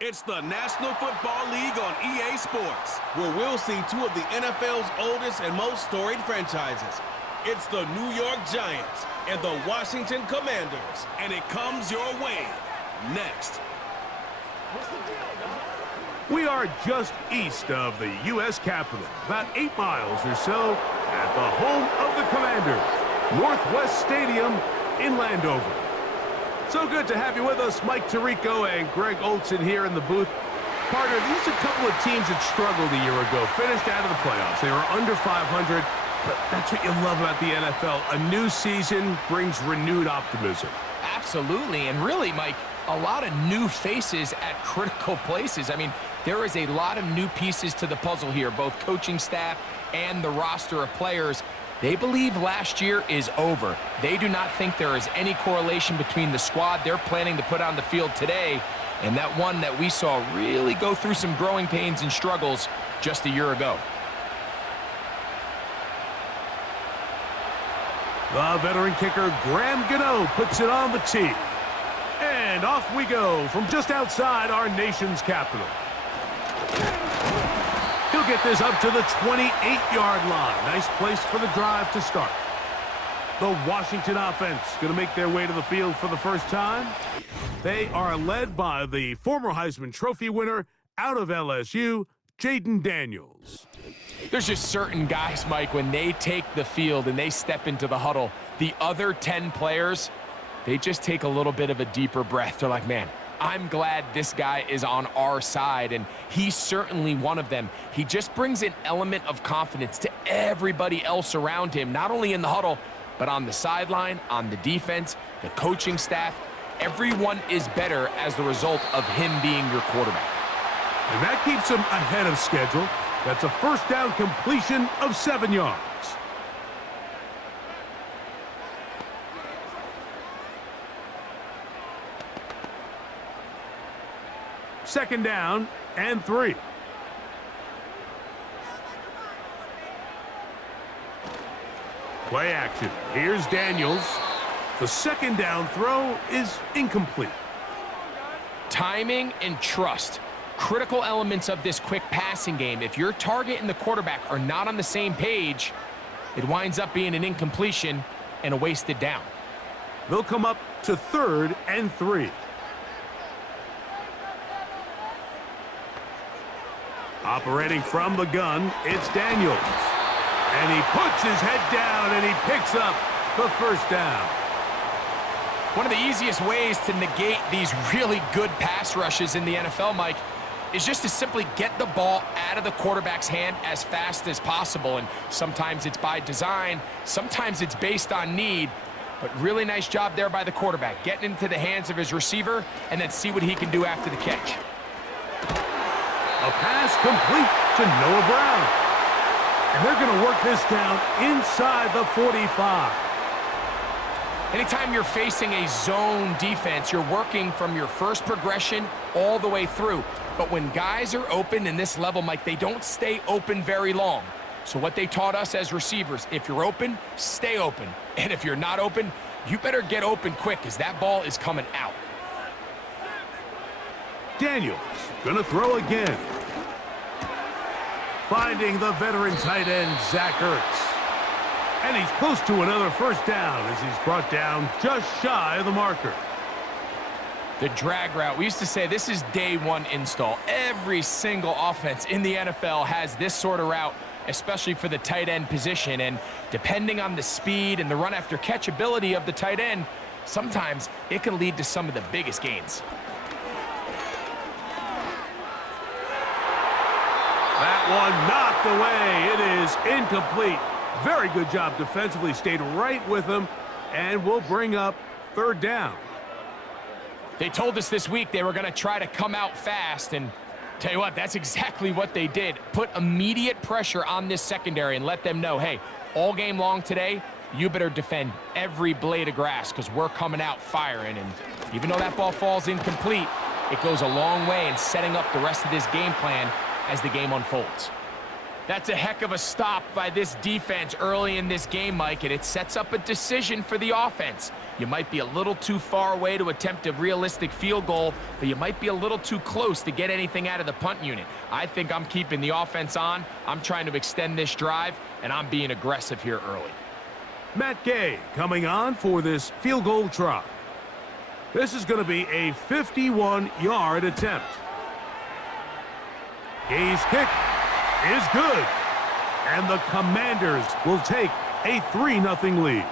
It's the National Football League on EA Sports, where we'll see two of the NFL's oldest and most storied franchises. It's the New York Giants and the Washington Commanders, and it comes your way next. We are just east of the U.S. Capitol, about 8 miles or so, at the home of the Commanders, Northwest Stadium in Landover. So good to have you with us, Mike Tirico and Greg Olson here in the booth. Carter, these are a couple of teams that struggled a year ago, finished out of the playoffs. They were under 500, but that's what you love about the NFL. A new season brings renewed optimism. Absolutely, and really, Mike, a lot of new faces at critical places. I mean, there is a lot of new pieces to the puzzle here, both coaching staff and the roster of players. They believe last year is over. They do not think there is any correlation between the squad they're planning to put on the field today and that one that we saw really go through some growing pains and struggles just a year ago. The veteran kicker, Graham Gano, puts it on the tee. And off we go from just outside our nation's capital. He'll get this up to the 28-yard line. Nice place for the drive to start. The Washington offense going to make their way to the field for the first time. They are led by the former Heisman Trophy winner out of LSU, Jaden Daniels. There's just certain guys, Mike, when they take the field and they step into the huddle, the other 10 players, they just take a little bit of a deeper breath. They're like, man, I'm glad this guy is on our side, and he's certainly one of them. He just brings an element of confidence to everybody else around him, not only in the huddle, but on the sideline, on the defense, the coaching staff. Everyone is better as the result of him being your quarterback. And that keeps him ahead of schedule. That's a first down completion of 7 yards. Second down and 3. Play action. Here's Daniels. The second down throw is incomplete. Timing and trust, critical elements of this quick passing game. If your target and the quarterback are not on the same page, it winds up being an incompletion and a wasted down. They'll come up to 3rd and 3. Operating from the gun, it's Daniels. And he puts his head down and he picks up the first down. One of the easiest ways to negate these really good pass rushes in the NFL, Mike, is just to simply get the ball out of the quarterback's hand as fast as possible. And sometimes it's by design, sometimes it's based on need. But really nice job there by the quarterback, getting into the hands of his receiver and then see what he can do after the catch. A pass complete to Noah Brown. And they're going to work this down inside the 45. Anytime you're facing a zone defense, you're working from your first progression all the way through. But when guys are open in this level, Mike, they don't stay open very long. So what they taught us as receivers, if you're open, stay open. And if you're not open, you better get open quick because that ball is coming out. Daniels going to throw again. Finding the veteran tight end, Zach Ertz. And he's close to another first down as he's brought down just shy of the marker. The drag route. We used to say this is day one install. Every single offense in the NFL has this sort of route, especially for the tight end position. And depending on the speed and the run after catch ability of the tight end, sometimes it can lead to some of the biggest gains. That one knocked away. It is incomplete. Very good job defensively. Stayed right with him and will bring up 3rd down. They told us this week they were going to try to come out fast, and tell you what, that's exactly what they did. Put immediate pressure on this secondary and let them know, hey, all game long today, you better defend every blade of grass because we're coming out firing. And even though that ball falls incomplete, it goes a long way in setting up the rest of this game plan as the game unfolds. That's a heck of a stop by this defense early in this game, Mike, and it sets up a decision for the offense. You might be a little too far away to attempt a realistic field goal, but you might be a little too close to get anything out of the punt unit. I think I'm keeping the offense on. I'm trying to extend this drive, and I'm being aggressive here early. Matt Gay coming on for this field goal try. This is going to be a 51-yard attempt. Gay's kick is good. And the Commanders will take a 3-0 lead.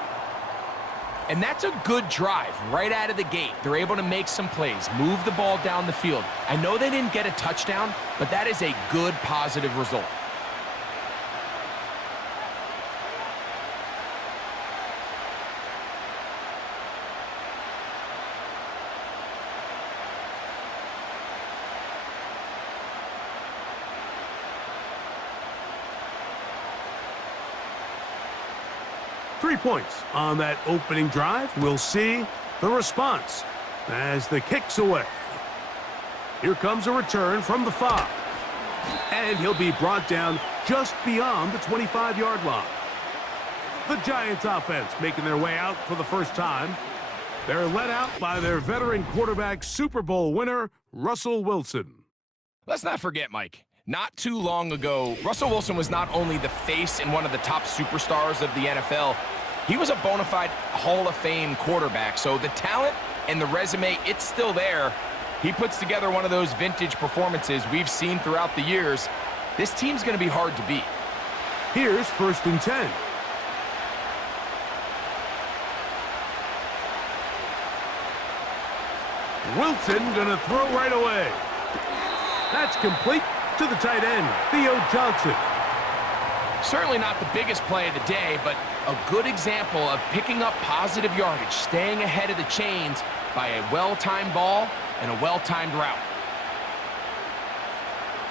And that's a good drive right out of the gate. They're able to make some plays, move the ball down the field. I know they didn't get a touchdown, but that is a good, positive result. 3 points on that opening drive. We'll see the response as the kick's away. Here comes a return from the 5. And he'll be brought down just beyond the 25-yard line. The Giants offense making their way out for the first time. They're led out by their veteran quarterback, Super Bowl winner, Russell Wilson. Let's not forget, Mike, not too long ago, Russell Wilson was not only the face and one of the top superstars of the NFL, he was a bona fide Hall of Fame quarterback. So the talent and the resume, it's still there. He puts together one of those vintage performances we've seen throughout the years. This team's going to be hard to beat. Here's 1st and 10. Wilson going to throw right away. That's complete to the tight end, Theo Johnson. Certainly not the biggest play of the day, but a good example of picking up positive yardage, staying ahead of the chains by a well-timed ball and a well-timed route.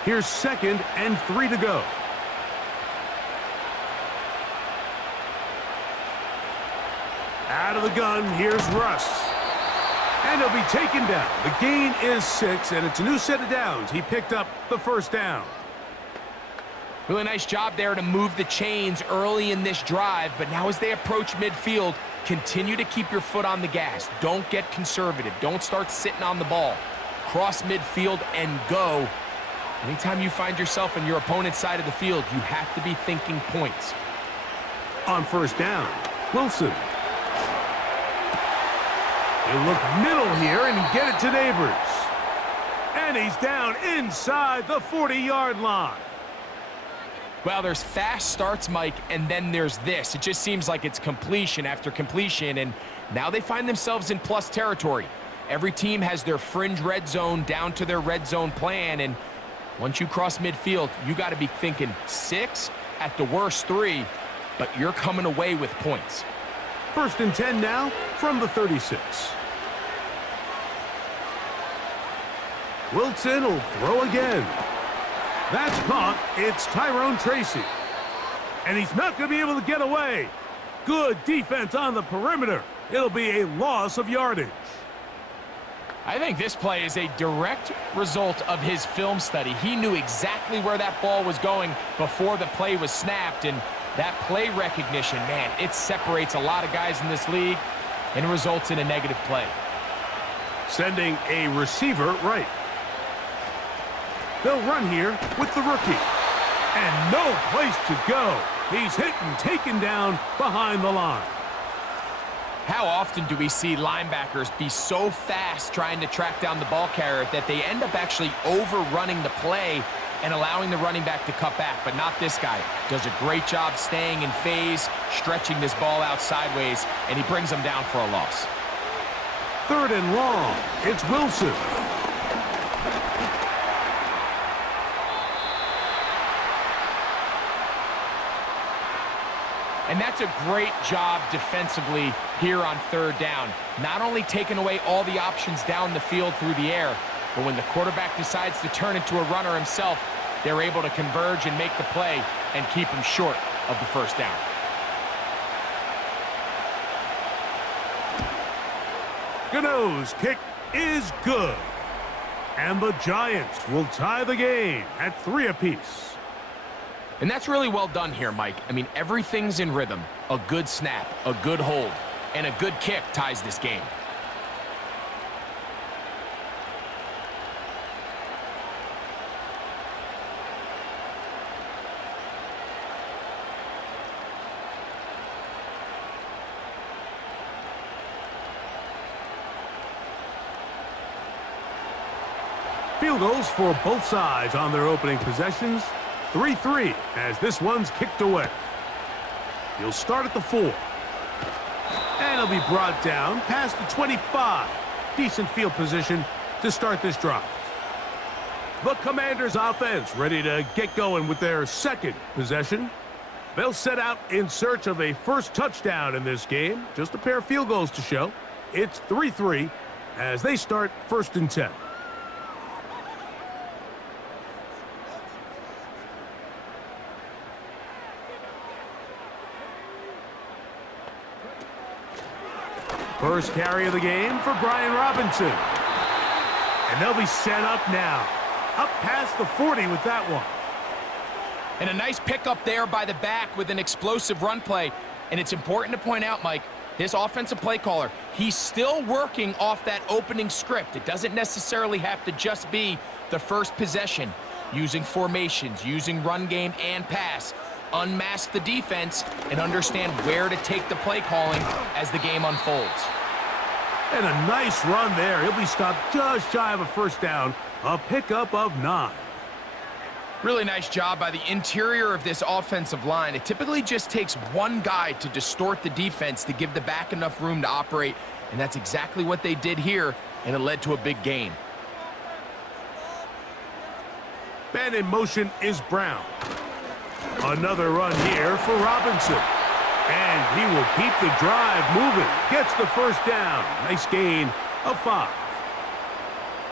Here's 2nd and 3 to go. Out of the gun, here's Russ. And he'll be taken down. The gain is 6, and it's a new set of downs. He picked up the 1st down. Really nice job there to move the chains early in this drive, but now as they approach midfield, continue to keep your foot on the gas. Don't get conservative. Don't start sitting on the ball. Cross midfield and go. Anytime you find yourself on your opponent's side of the field, you have to be thinking points. On 1st down, Wilson. He'll look middle here and get it to Neighbors. And he's down inside the 40-yard line. Well, there's fast starts, Mike, and then there's this. It just seems like it's completion after completion, and now they find themselves in plus territory. Every team has their fringe red zone down to their red zone plan, and once you cross midfield, you got to be thinking 6, at the worst 3, but you're coming away with points. 1st and 10 now from the 36. Wilson will throw again. That's caught. It's Tyrone Tracy. And he's not going to be able to get away. Good defense on the perimeter. It'll be a loss of yardage. I think this play is a direct result of his film study. He knew exactly where that ball was going before the play was snapped, and that play recognition, man, it separates a lot of guys in this league and results in a negative play. Sending a receiver right. They'll run here with the rookie. And no place to go. He's hit and taken down behind the line. How often do we see linebackers be so fast trying to track down the ball carrier that they end up actually overrunning the play and allowing the running back to cut back? But not this guy. Does a great job staying in phase, stretching this ball out sideways, and he brings them down for a loss. 3rd and long. It's Wilson. And that's a great job defensively here on 3rd down. Not only taking away all the options down the field through the air, but when the quarterback decides to turn into a runner himself, they're able to converge and make the play and keep him short of the 1st down. Gano's kick is good. And the Giants will tie the game at 3 apiece. And that's really well done here, Mike. I mean, everything's in rhythm. A good snap, a good hold. and a good kick ties this game. Field goals for both sides on their opening possessions. 3-3 as this one's kicked away. He'll start at the 4. And he'll be brought down past the 25. Decent field position to start this drive. The Commanders' offense ready to get going with their second possession. They'll set out in search of a first touchdown in this game. Just a pair of field goals to show. It's 3-3 as they start 1st and 10. First carry of the game for Brian Robinson. And they'll be set up now. Up past the 40 with that one. And a nice pickup there by the back with an explosive run play. And it's important to point out, Mike, this offensive play caller, he's still working off that opening script. It doesn't necessarily have to just be the first possession. Using formations, using run game and pass. Unmask the defense and understand where to take the play calling as the game unfolds. And a nice run there. He'll be stopped just shy of a first down. A pickup of 9. Really nice job by the interior of this offensive line. It typically just takes one guy to distort the defense to give the back enough room to operate, and that's exactly what they did here, and it led to a big gain. And in motion is Brown. Another run here for Robinson. And he will keep the drive moving. Gets the first down. Nice gain of 5.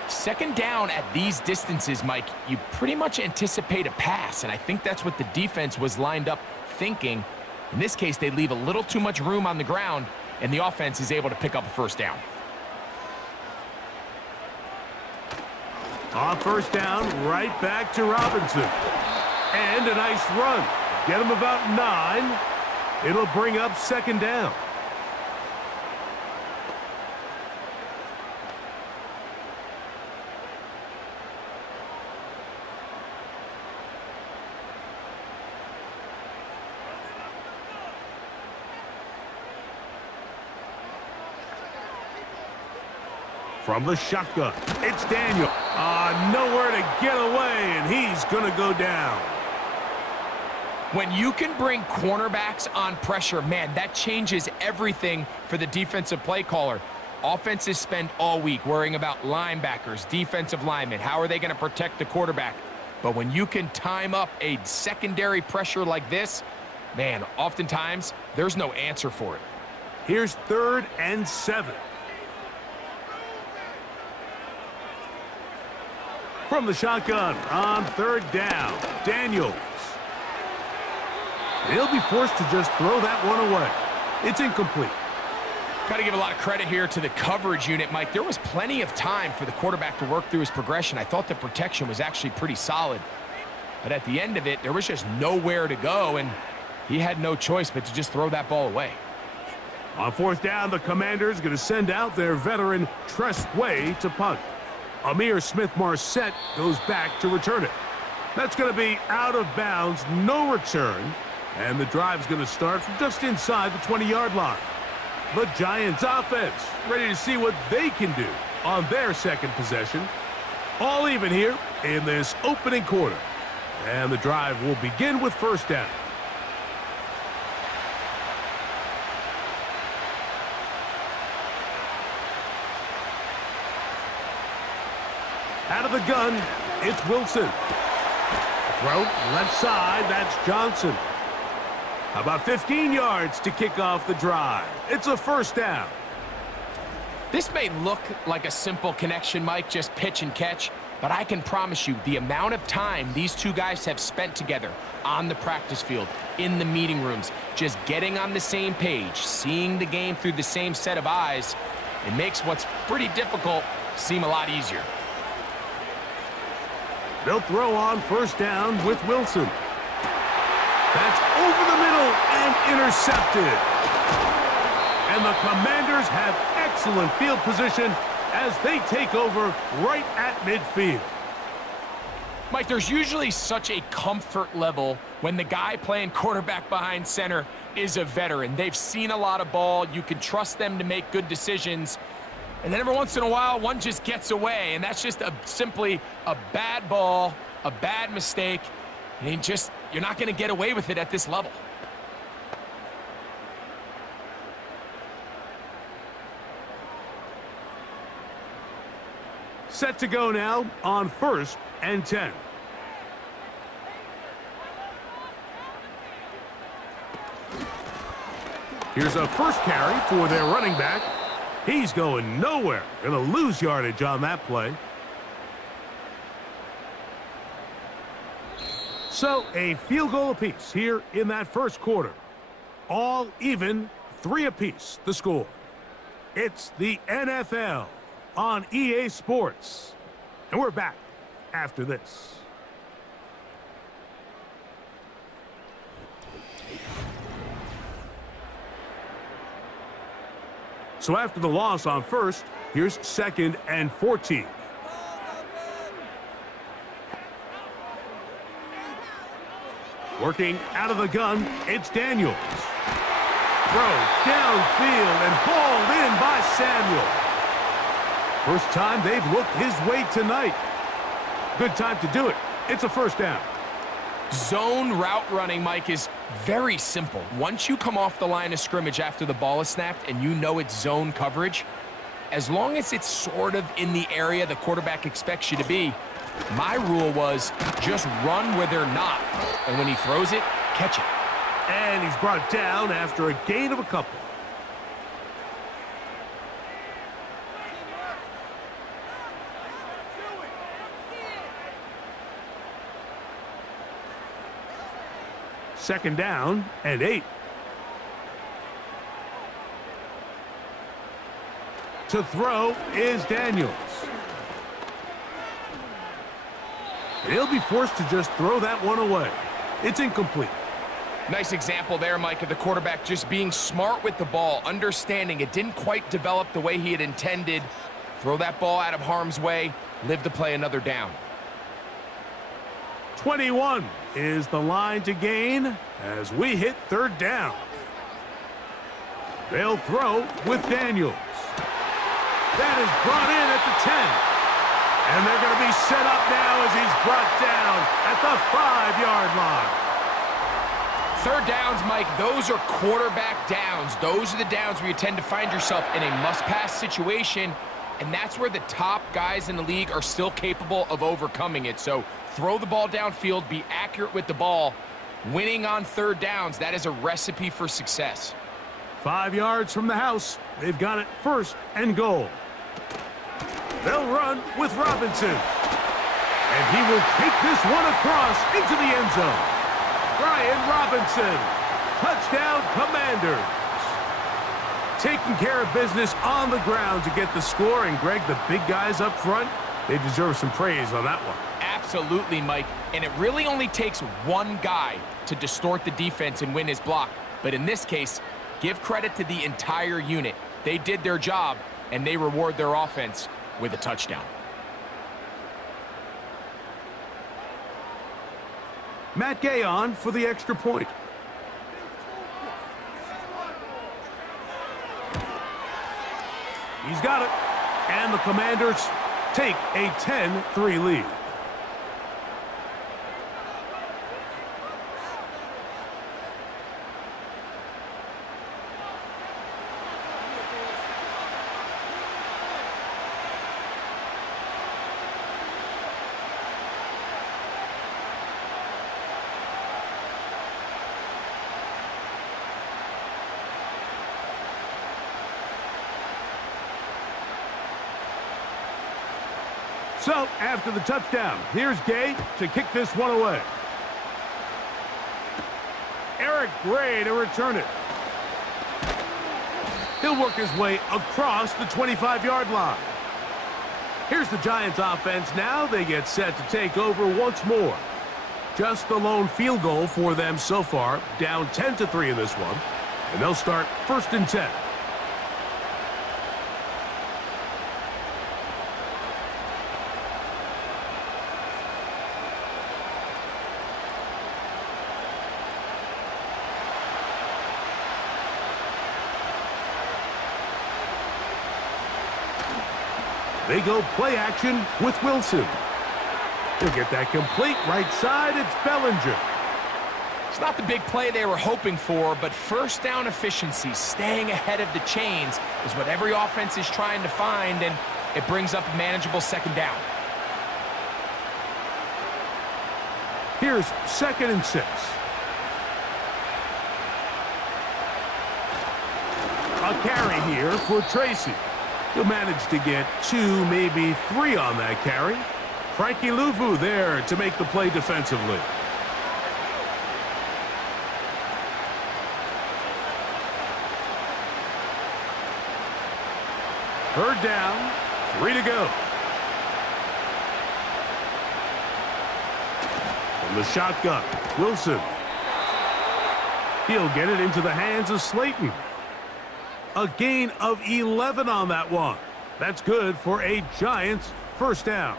Second down at these distances, Mike, you pretty much anticipate a pass, and I think that's what the defense was lined up thinking. In this case, they leave a little too much room on the ground, and the offense is able to pick up a first down. On first down, right back to Robinson. And a nice run. Get him about 9. It'll bring up second down. From the shotgun, it's Daniel. Nowhere to get away, and he's going to go down. When you can bring cornerbacks on pressure, man, that changes everything for the defensive play caller. Offenses spend all week worrying about linebackers, defensive linemen. How are they going to protect the quarterback? But when you can time up a secondary pressure like this, man, oftentimes there's no answer for it. Here's 3rd and 7. From the shotgun on 3rd down, Daniels. He'll be forced to just throw that one away. It's incomplete. Got to give a lot of credit here to the coverage unit, Mike. There was plenty of time for the quarterback to work through his progression. I thought the protection was actually pretty solid. But at the end of it, there was just nowhere to go, and he had no choice but to just throw that ball away. On 4th down, the Commanders going to send out their veteran Tress Way to punt. Amir Smith-Marset goes back to return it. That's going to be out of bounds, no return. And the drive's going to start from just inside the 20-yard line. The Giants offense ready to see what they can do on their second possession. All even here in this opening quarter. And the drive will begin with first down. Out of the gun, it's Wilson. Throw left side, that's Johnson. About 15 yards to kick off the drive. It's a first down. This may look like a simple connection, Mike, just pitch and catch, but I can promise you the amount of time these two guys have spent together on the practice field, in the meeting rooms, just getting on the same page, seeing the game through the same set of eyes, it makes what's pretty difficult seem a lot easier. They'll throw on first down with Wilson. That's over the middle and intercepted. And the Commanders have excellent field position as they take over right at midfield. Mike, there's usually such a comfort level when the guy playing quarterback behind center is a veteran. They've seen a lot of ball. You can trust them to make good decisions. And then every once in a while, one just gets away, and that's just simply a bad ball, a bad mistake. And you're not going to get away with it at this level. Set to go now on 1st and 10. Here's a first carry for their running back. He's going nowhere. Going to lose yardage on that play. So a field goal apiece here in that first quarter. All even, 3 apiece, the score. It's the NFL on EA Sports. And we're back after this. So after the loss on 1st, here's 2nd and 14. Working out of the gun, it's Daniels. Throw downfield and hauled in by Samuel. First time they've looked his way tonight. Good time to do it. It's a first down. Zone route running, Mike, is very simple. Once you come off the line of scrimmage after the ball is snapped and you know it's zone coverage, as long as it's sort of in the area the quarterback expects you to be, my rule was just run where they're not. And when he throws it, catch it. And he's brought down after a gain of a couple. Second down and 8. To throw is Daniels. He'll be forced to just throw that one away. It's incomplete. Nice example there, Mike, of the quarterback just being smart with the ball, understanding it didn't quite develop the way he had intended. Throw that ball out of harm's way, live to play another down. 21 is the line to gain as we hit 3rd down. They'll throw with Daniels. That is brought in at the 10. And they're going to be set up now as he's brought down at the 5-yard line. 3rd downs, Mike, those are quarterback downs. Those are the downs where you tend to find yourself in a must-pass situation, and that's where the top guys in the league are still capable of overcoming it. So throw the ball downfield, be accurate with the ball. Winning on 3rd downs, that is a recipe for success. 5 yards from the house. They've got it 1st and goal. They'll run with Robinson. And he will take this one across into the end zone. Brian Robinson. Touchdown, Commanders. Taking care of business on the ground to get the score. And, Greg, the big guys up front, they deserve some praise on that one. Absolutely, Mike. And it really only takes one guy to distort the defense and win his block. But in this case, give credit to the entire unit. They did their job, and they reward their offense with a touchdown. Matt Gay on for the extra point. He's got it. And the Commanders take a 10-3 lead. So, after the touchdown, here's Gay to kick this one away. Eric Gray to return it. He'll work his way across the 25-yard line. Here's the Giants offense now. They get set to take over once more. Just the lone field goal for them so far, down 10-3 in this one. And they'll start 1st and 10. They go play action with Wilson. He'll get that complete right side. It's Bellinger. It's not the big play they were hoping for, but first down efficiency, staying ahead of the chains, is what every offense is trying to find, and it brings up a manageable second down. Here's 2nd and 6. A carry here for Tracy. He'll manage to get 2, maybe 3 on that carry. Frankie Luvu there to make the play defensively. Third down, 3 to go. From the shotgun, Wilson. He'll get it into the hands of Slayton. A gain of 11 on that one. That's good for a Giants first down.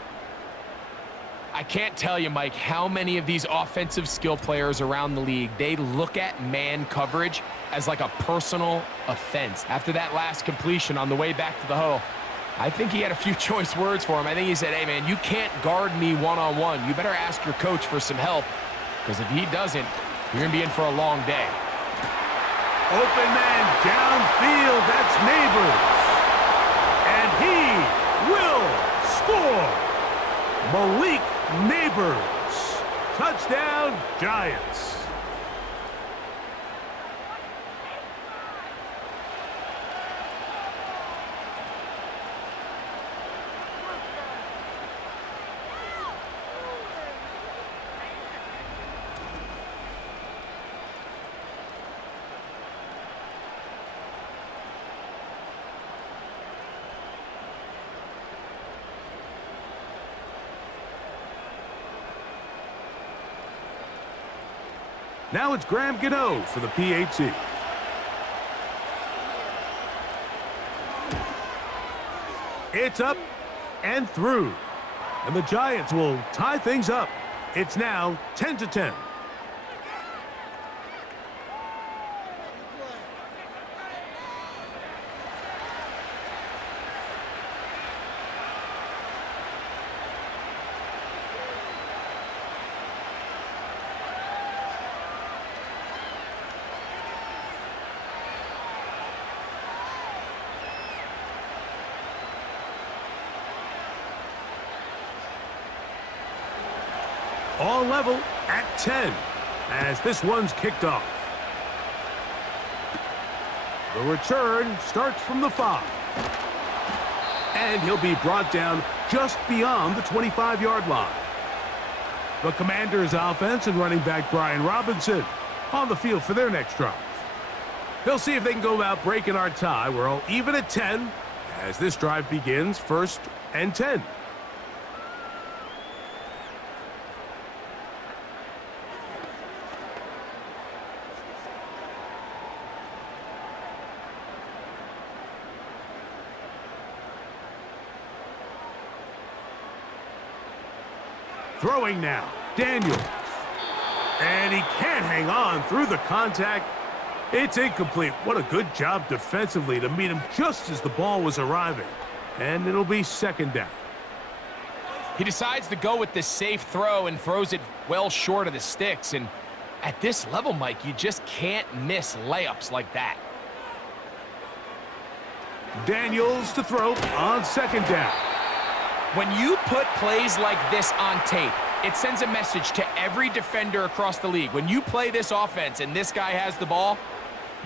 I can't tell you, Mike, how many of these offensive skill players around the league, they look at man coverage as like a personal offense. After that last completion on the way back to the huddle, I think he had a few choice words for him. I think he said, hey, man, you can't guard me one-on-one. You better ask your coach for some help, because if he doesn't, you're going to be in for a long day. Open man downfield, that's Neighbors. And he will score. Malik Neighbors. Touchdown, Giants. Now it's Graham Gano for the PAT. It's up and through. And the Giants will tie things up. It's now 10-10. All level at 10 as this one's kicked off. The return starts from the 5. And he'll be brought down just beyond the 25-yard line. The Commanders' offense and running back Brian Robinson on the field for their next drive. They'll see if they can go about breaking our tie. We're all even at 10 as this drive begins, 1st and 10. Throwing now, Daniels. And he can't hang on through the contact. It's incomplete. What a good job defensively to meet him just as the ball was arriving. And it'll be 2nd down. He decides to go with this safe throw and throws it well short of the sticks. And at this level, Mike, you just can't miss layups like that. Daniels to throw on 2nd down. When you put plays like this on tape, it sends a message to every defender across the league. When you play this offense and this guy has the ball,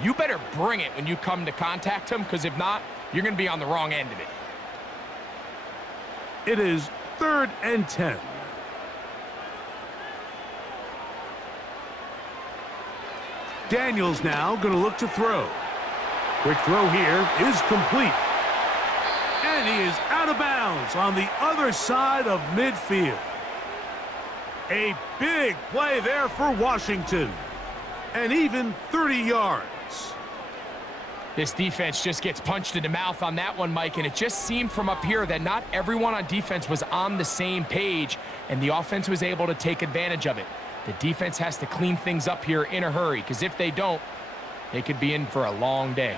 you better bring it when you come to contact him, because if not, you're going to be on the wrong end of it. It is 3rd and 10. Daniels now going to look to throw. Quick throw here is complete. And he is out of bounds on the other side of midfield. A big play there for Washington. And even 30 yards. This defense just gets punched in the mouth on that one, Mike, and it just seemed from up here that not everyone on defense was on the same page, and the offense was able to take advantage of it. The defense has to clean things up here in a hurry, because if they don't, they could be in for a long day.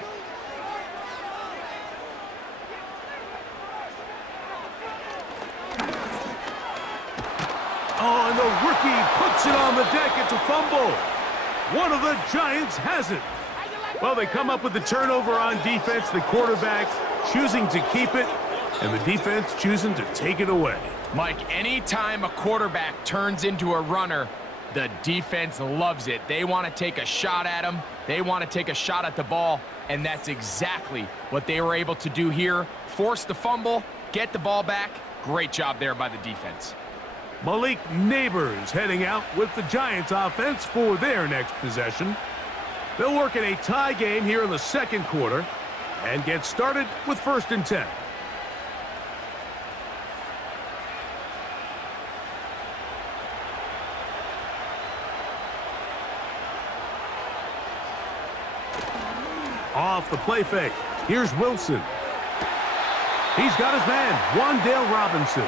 Oh, and the rookie puts it on the deck. It's a fumble. One of the Giants has it. Well, they come up with the turnover on defense. The quarterback choosing to keep it, and the defense choosing to take it away. Mike, anytime a quarterback turns into a runner, the defense loves it. They want to take a shot at him. They want to take a shot at the ball, and that's exactly what they were able to do here. Force the fumble, get the ball back. Great job there by the defense. Malik Neighbors heading out with the Giants offense for their next possession. They'll work in a tie game here in the second quarter and get started with 1st and 10. Off the play fake. Here's Wilson. He's got his man, Wan'Dale Robinson.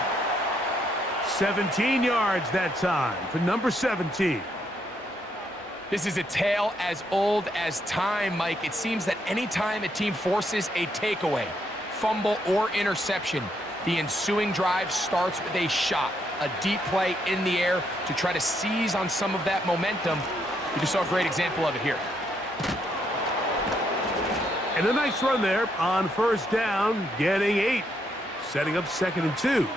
17 yards that time for number 17. This is a tale as old as time, Mike. It seems that anytime a team forces a takeaway, fumble, or interception, the ensuing drive starts with a shot, a deep play in the air to try to seize on some of that momentum. You just saw a great example of it here. And a nice run there on 1st down, getting 8, setting up 2nd and 2.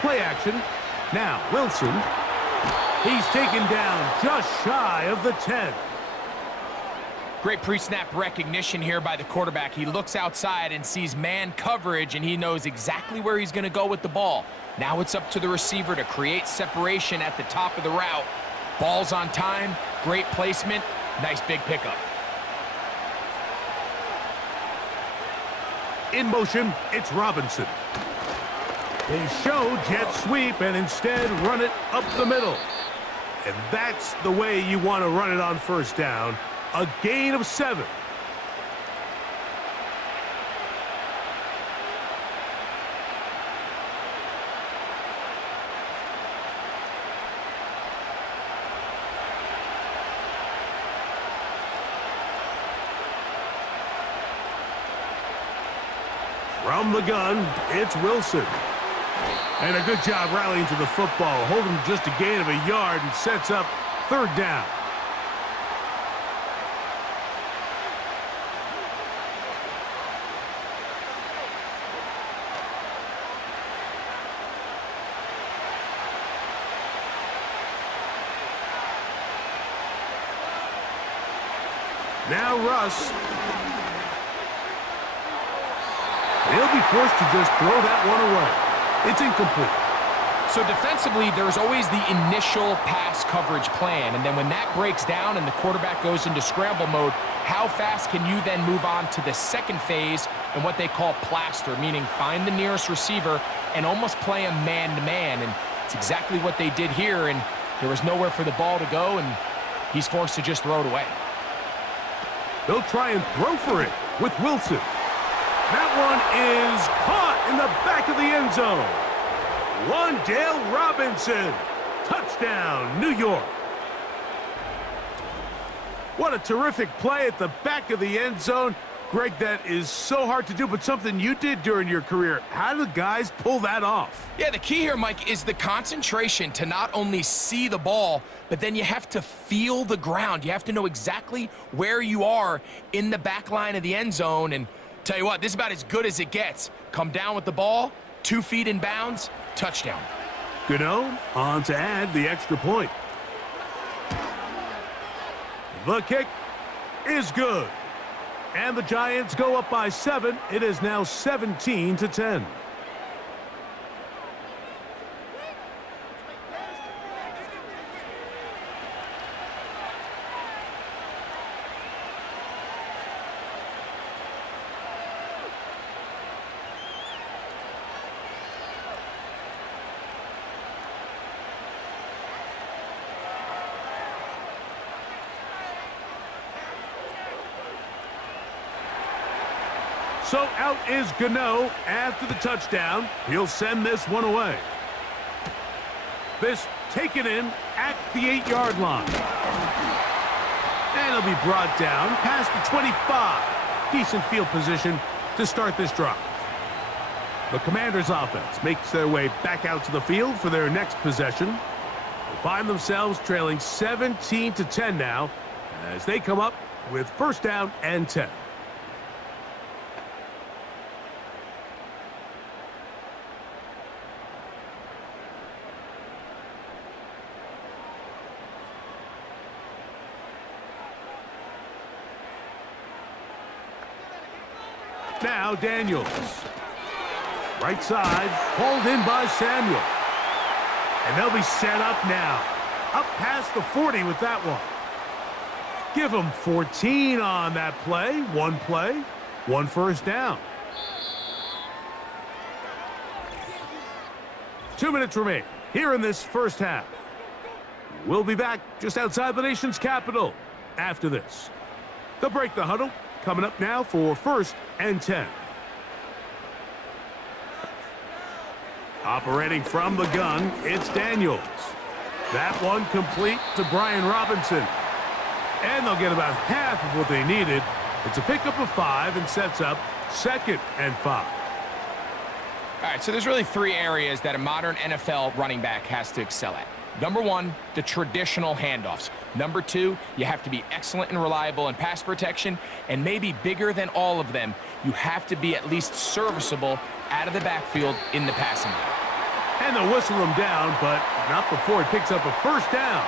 Play action. Now, Wilson. He's taken down just shy of the 10. Great pre-snap recognition here by the quarterback. He looks outside and sees man coverage, and he knows exactly where he's going to go with the ball. Now it's up to the receiver to create separation at the top of the route. Ball's on time, great placement, nice big pickup. In motion, it's Robinson. They show jet sweep and instead run it up the middle. And that's the way you want to run it on 1st down. A gain of 7. From the gun, it's Wilson. And a good job rallying to the football, holding just a gain of a yard and sets up 3rd down. Now Russ. He'll be forced to just throw that one away. It's incomplete. So defensively, there's always the initial pass coverage plan, and then when that breaks down and the quarterback goes into scramble mode, how fast can you then move on to the second phase and what they call plaster, meaning find the nearest receiver and almost play him man-to-man, and it's exactly what they did here, and there was nowhere for the ball to go, and he's forced to just throw it away. They'll try and throw for it with Wilson. That one is caught in the back of the end zone. Wan'Dale Robinson. Touchdown, New York. What a terrific play at the back of the end zone. Greg, that is so hard to do, but something you did during your career. How do guys pull that off? Yeah, the key here, Mike, is the concentration to not only see the ball, but then you have to feel the ground. You have to know exactly where you are in the back line of the end zone. And tell you what, this is about as good as it gets. Come down with the ball, 2 feet in bounds, touchdown. Gano on to add the extra point. The kick is good. And the Giants go up by 7. It is now 17-10. So out is Gano after the touchdown. He'll send this one away. This taken in at the 8-yard line. And it'll be brought down past the 25. Decent field position to start this drive. The Commanders' offense makes their way back out to the field for their next possession. They find themselves trailing 17-10 now as they come up with first down and 10. Now Daniels. Right side, hauled in by Samuel. And they'll be set up now. Up past the 40 with that one. Give them 14 on that play. One first down. 2 minutes remain here in this first half. We'll be back just outside the nation's capital after this. They'll break the huddle. Coming up now for first and 10. Operating from the gun, it's Daniels. That one complete to Brian Robinson. And they'll get about half of what they needed. It's a pickup of 5 and sets up second and 5. All right, so there's really 3 areas that a modern NFL running back has to excel at. Number 1, the traditional handoffs. Number 2, you have to be excellent and reliable in pass protection. And maybe bigger than all of them, you have to be at least serviceable out of the backfield in the passing game. And they'll whistle him down, but not before he picks up a first down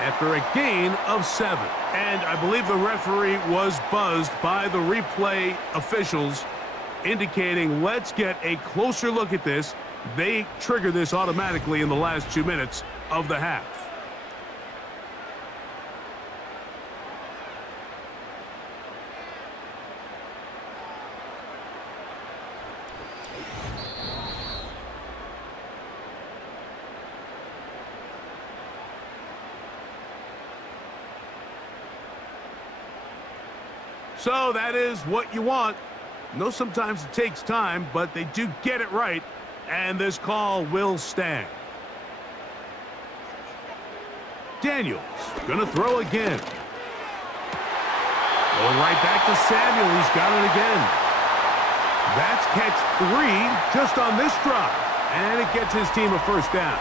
after a gain of 7. And I believe the referee was buzzed by the replay officials, indicating let's get a closer look at this. They trigger this automatically in the last 2 minutes of the half. So that is what you want. I know sometimes it takes time, but they do get it right, and this call will stand. Daniels gonna throw again. Going right back to Samuel. He's got it again. That's catch 3 just on this drive, and it gets his team a first down.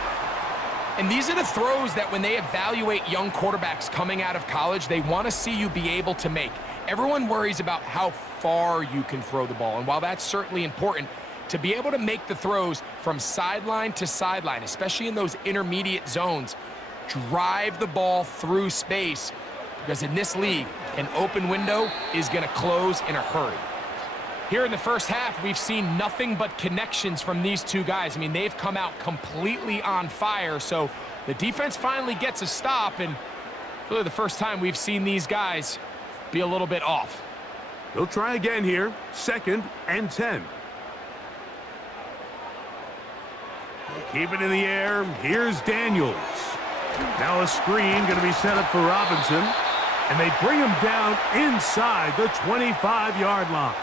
And these are the throws that when they evaluate young quarterbacks coming out of college, they want to see you be able to make. Everyone worries about how far you can throw the ball, and while that's certainly important, to be able to make the throws from sideline to sideline, especially in those intermediate zones, drive the ball through space, because in this league, an open window is going to close in a hurry. Here in the first half, we've seen nothing but connections from these two guys. I mean, they've come out completely on fire, so the defense finally gets a stop, and really the first time we've seen these guys be a little bit off. They'll try again here, second and 10. Keep it in the air. Here's Daniels. Now a screen going to be set up for Robinson, and they bring him down inside the 25-yard line.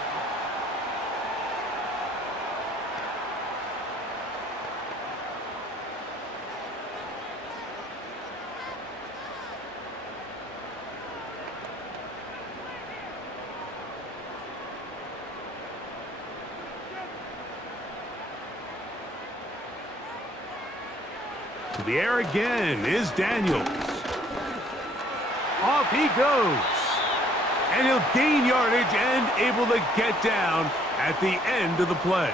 To the air again is Daniels. Off he goes. And he'll gain yardage and able to get down at the end of the play.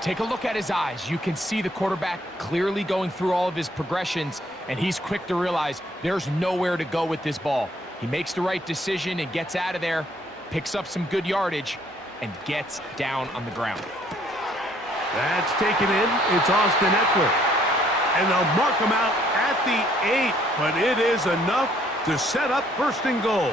Take a look at his eyes. You can see the quarterback clearly going through all of his progressions, and he's quick to realize there's nowhere to go with this ball. He makes the right decision and gets out of there, picks up some good yardage, and gets down on the ground. That's taken in. It's Austin Eckler. And they'll mark him out at the 8, but it is enough to set up first and goal.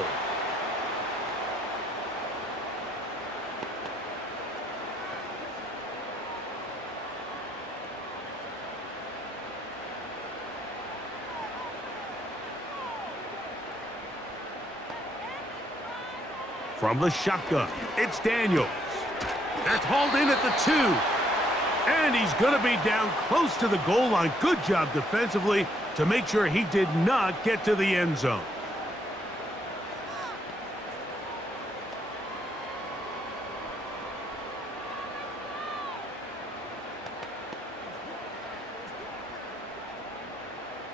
From the shotgun, it's Daniels. That's hauled in at the 2. And he's going to be down close to the goal line. Good job defensively to make sure he did not get to the end zone.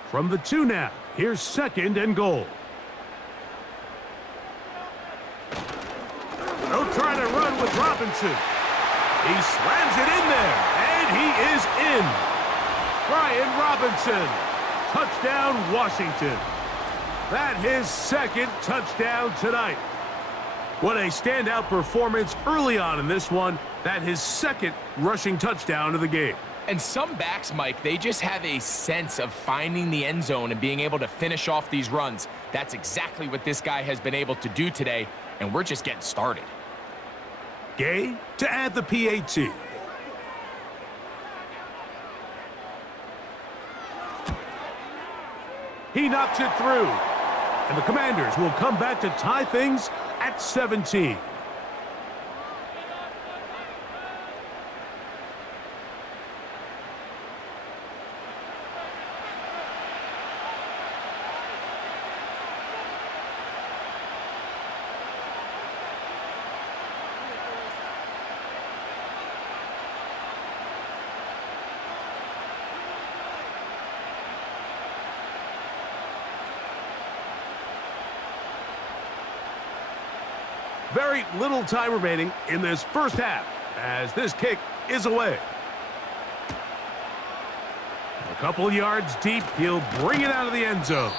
From the 2 now, here's 2nd and goal. They'll try to run with Robinson. He slams it in there, and he is in. Brian Robinson, touchdown Washington. That his 2nd touchdown tonight. What a standout performance early on in this one. That his 2nd rushing touchdown of the game. And some backs, Mike, they just have a sense of finding the end zone and being able to finish off these runs. That's exactly what this guy has been able to do today, and we're just getting started. Gay to add the PAT. He knocks it through, and the Commanders will come back to tie things at 17. Very little time remaining in this first half as this kick is away. A couple yards deep, he'll bring it out of the end zone.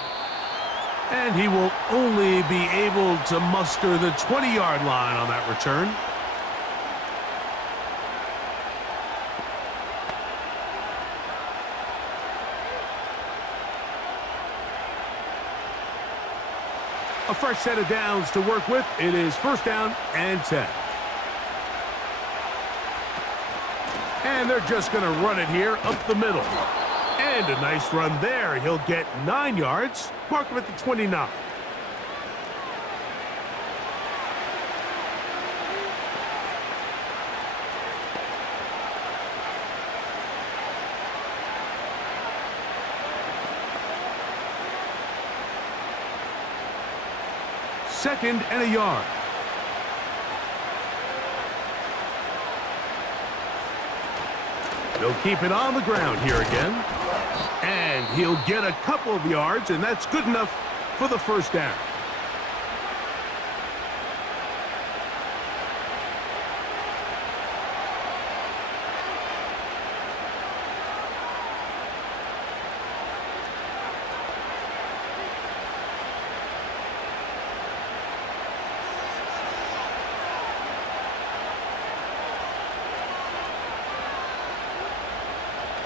And he will only be able to muster the 20-yard line on that return. A fresh set of downs to work with. It is 1st down and 10. And they're just going to run it here up the middle. And a nice run there. He'll get 9 yards. Mark him at the 29. Second and a yard. He'll keep it on the ground here again. And he'll get a couple of yards, and that's good enough for the 1st down.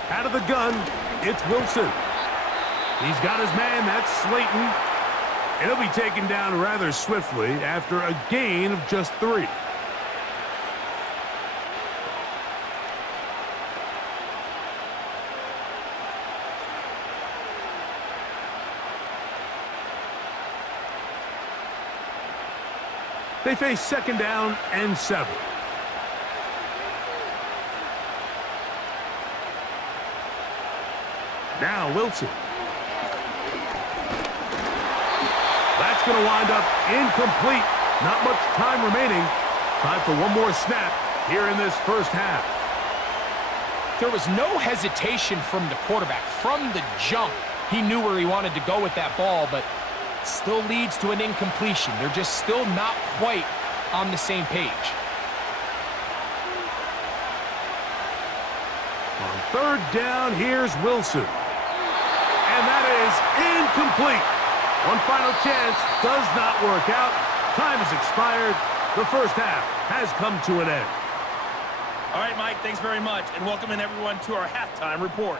Out of the gun, it's Wilson. He's got his man, that's Slayton. And he'll be taken down rather swiftly after a gain of just 3. They face 2nd down and 7. Now Wilson. That's going to wind up incomplete. Not much time remaining. Time for one more snap here in this first half. There was no hesitation from the quarterback. From the jump, he knew where he wanted to go with that ball, but still leads to an incompletion. They're just still not quite on the same page. On 3rd down, here's Wilson. And that is incomplete. One final chance does not work out. Time has expired. The first half has come to an end. All right, Mike, thanks very much. And welcome in everyone to our halftime report.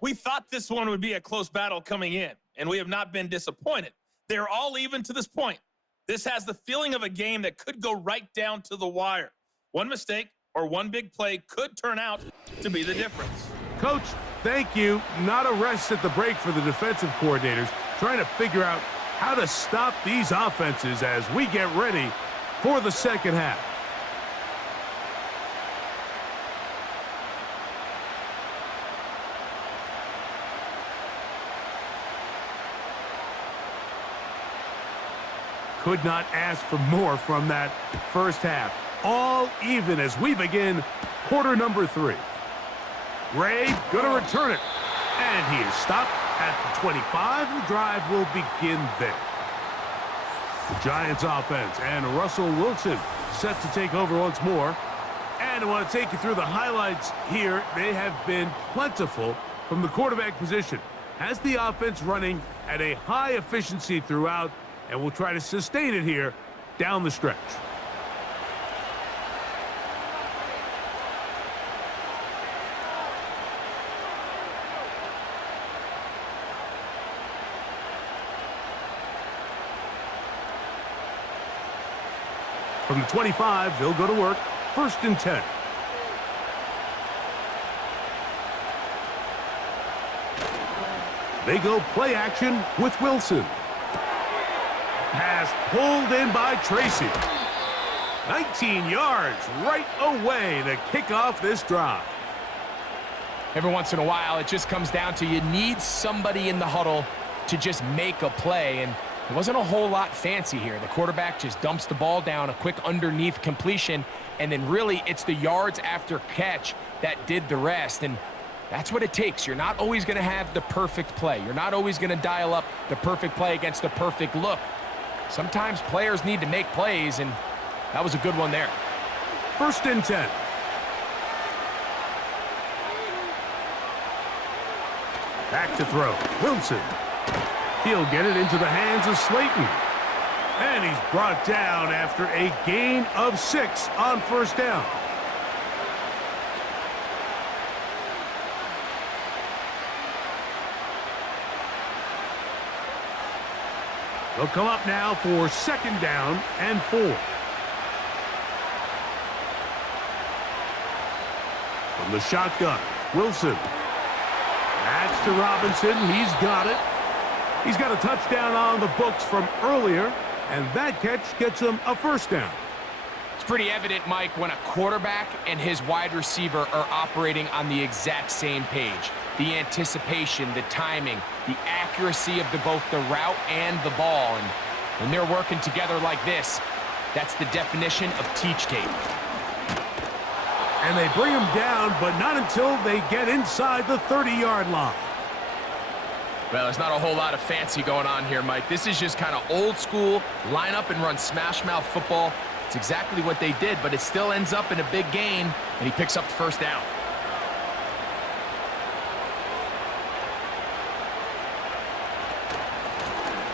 We thought this one would be a close battle coming in, and we have not been disappointed. They're all even to this point. This has the feeling of a game that could go right down to the wire. One mistake or one big play could turn out to be the difference. Coach, thank you. Not a rest at the break for the defensive coordinators, trying to figure out how to stop these offenses as we get ready for the second half. Could not ask for more from that first half. All even as we begin quarter number 3. Ray gonna return it. And he is stopped at the 25. The drive will begin there. Giants offense and Russell Wilson set to take over once more. And I want to take you through the highlights here. They have been plentiful from the quarterback position. Has the offense running at a high efficiency throughout, and we'll try to sustain it here down the stretch. From the 25, they'll go to work. 1st and 10. They go play action with Wilson. Pass pulled in by Tracy. 19 yards right away to kick off this drive. Every once in a while, it just comes down to you need somebody in the huddle to just make a play, and it wasn't a whole lot fancy here. The quarterback just dumps the ball down, a quick underneath completion, and then really it's the yards after catch that did the rest, and that's what it takes. You're not always going to have the perfect play. You're not always going to dial up the perfect play against the perfect look. Sometimes players need to make plays, and that was a good one there. 1st and 10. Back to throw. Wilson. He'll get it into the hands of Slayton. And he's brought down after a gain of 6 on 1st down. They'll come up now for 2nd down and 4. From the shotgun, Wilson. That's to Robinson. He's got it. He's got a touchdown on the books from earlier, and that catch gets him a 1st down. It's pretty evident, Mike, when a quarterback and his wide receiver are operating on the exact same page. The anticipation, the timing, the accuracy of both the route and the ball. And when they're working together like this, that's the definition of teach tape. And they bring him down, but not until they get inside the 30-yard line. Well, there's not a whole lot of fancy going on here, Mike. This is just kind of old school, line up and run smash mouth football. It's exactly what they did, but it still ends up in a big gain, and he picks up the 1st down.